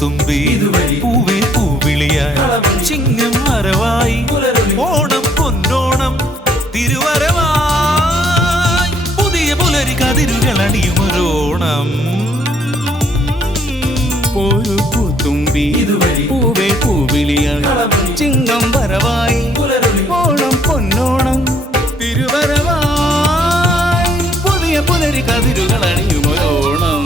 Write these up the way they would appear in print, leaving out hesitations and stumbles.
പൂത്തുമ്പി പൂവേ പൂവിളിയായി ചിങ്ങം മറവായി ഓണം പൊന്നോണം തിരുവരവായി പുതിയ പുലരി കതിരുകൾ അണിയുമൊരോണം ഒരു പൂത്തുമ്പി പൂവേ പൂവിളിയായി ചിങ്ങം വരവായി ഓണം പൊന്നോണം തിരുവരവായി പുതിയ പുലരി കതിരുകൾ അണിയുമൊരോണം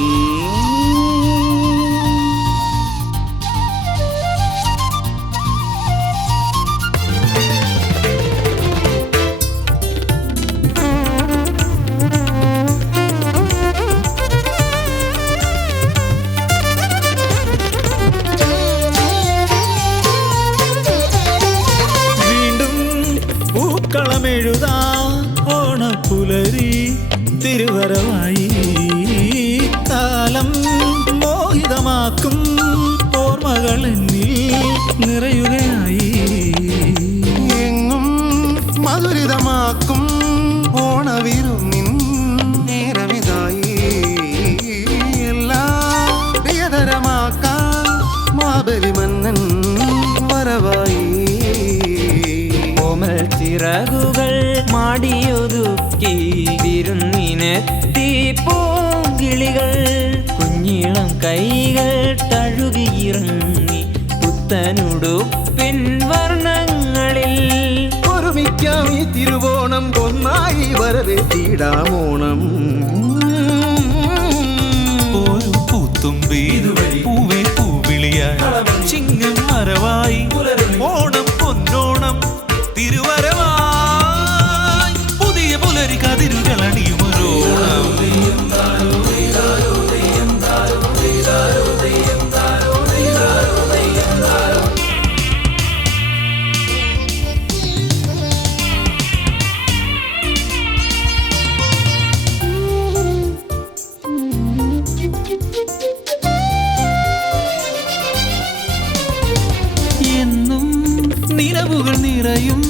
കളമെഴുതാ ഓണപ്പുലരി തിരുവരവായി കാലം മോഹിതമാക്കും ഓർമ്മകൾ എന്നിൽ നിറയുകയായി എങ്ങും മധുരിതമാക്കും ഓണവിരുന്നിൻ നേരമിതായി എല്ലാം പ്രിയതരമാക്കാൻ മാബലി മന്നൻ വരവായി ചിറകുകൾ മാടിയൊതുക്കി വിരുന്നിനെത്തി പൂങ്കിളികൾ കുഞ്ഞിളം കൈകൾ തഴുകിയിറങ്ങി പുത്തനുടുപ്പിൻ വർണ്ണങ്ങളിൽ ഒരുമിക്കാം ഈ തിരുവോണം ഒന്നായി വരവേറ്റിടാമോണം ഒരു പൂത്തുമ്പി പൂവേ പൂവിളിയായി ചിങ്ങം മറവായി ഓണം പൊന്നോണം തിരുവരവായി പുതിയ പുലരി കതിരുകൾ അണിയുമൊരോണം എന്നും നിലവുകൾ നിറയും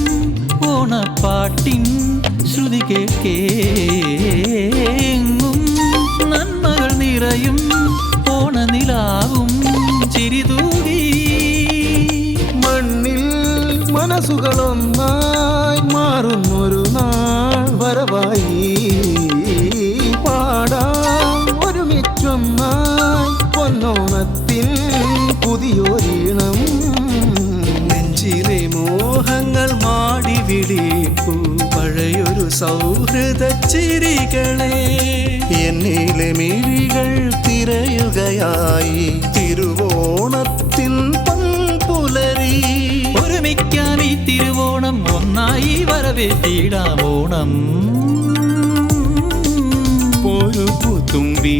ഓണപ്പാട്ടിൻ ശ്രുതി കേൾക്കേ എങ്ങും നന്മകൾ നിറയും ഓണനിലാവും ചിരിതൂകി മണ്ണിൽ മനസ്സുകളൊന്നായി മാറുന്നൊരു നാൾ വരവായി പാടാം ഒരുമിച്ചൊന്നായി പൊന്നോണത്തിൻ പുതിയൊരീണം നെഞ്ചിലെ മോഹങ്ങൾ മാടി വിളിപ്പൂ പഴയൊരു സൗഹൃദ ചിരികളെ എന്നിലെ മിഴികൾ തിരയുകയായി തിരുവോണത്തിൻ പൊൻപുലരി ഒരുമിക്കാൻ ഈ തിരുവോണം ഒന്നായി വരവേറ്റിടാമോണം ഒരു പൂത്തുമ്പി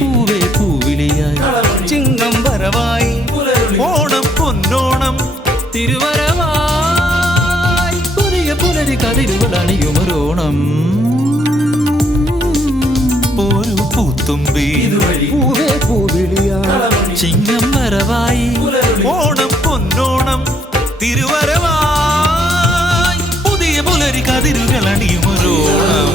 പൂവേ പൂവിളിയായി ചിങ്ങം വരവായി ഓണം പൊന്നോണം തിരുവരവായി പുതിയ പുലരി കതിരുകൾ അണിയുമൊരോണം ഒരു പൂത്തുമ്പി പൂവേ പൂവിളിയായി ചിങ്ങം വരവായി ഓണം പൊന്നോണം തിരുവരവായി പുതിയ പുലരി കതിരുകൾ അണിയുമൊരോണം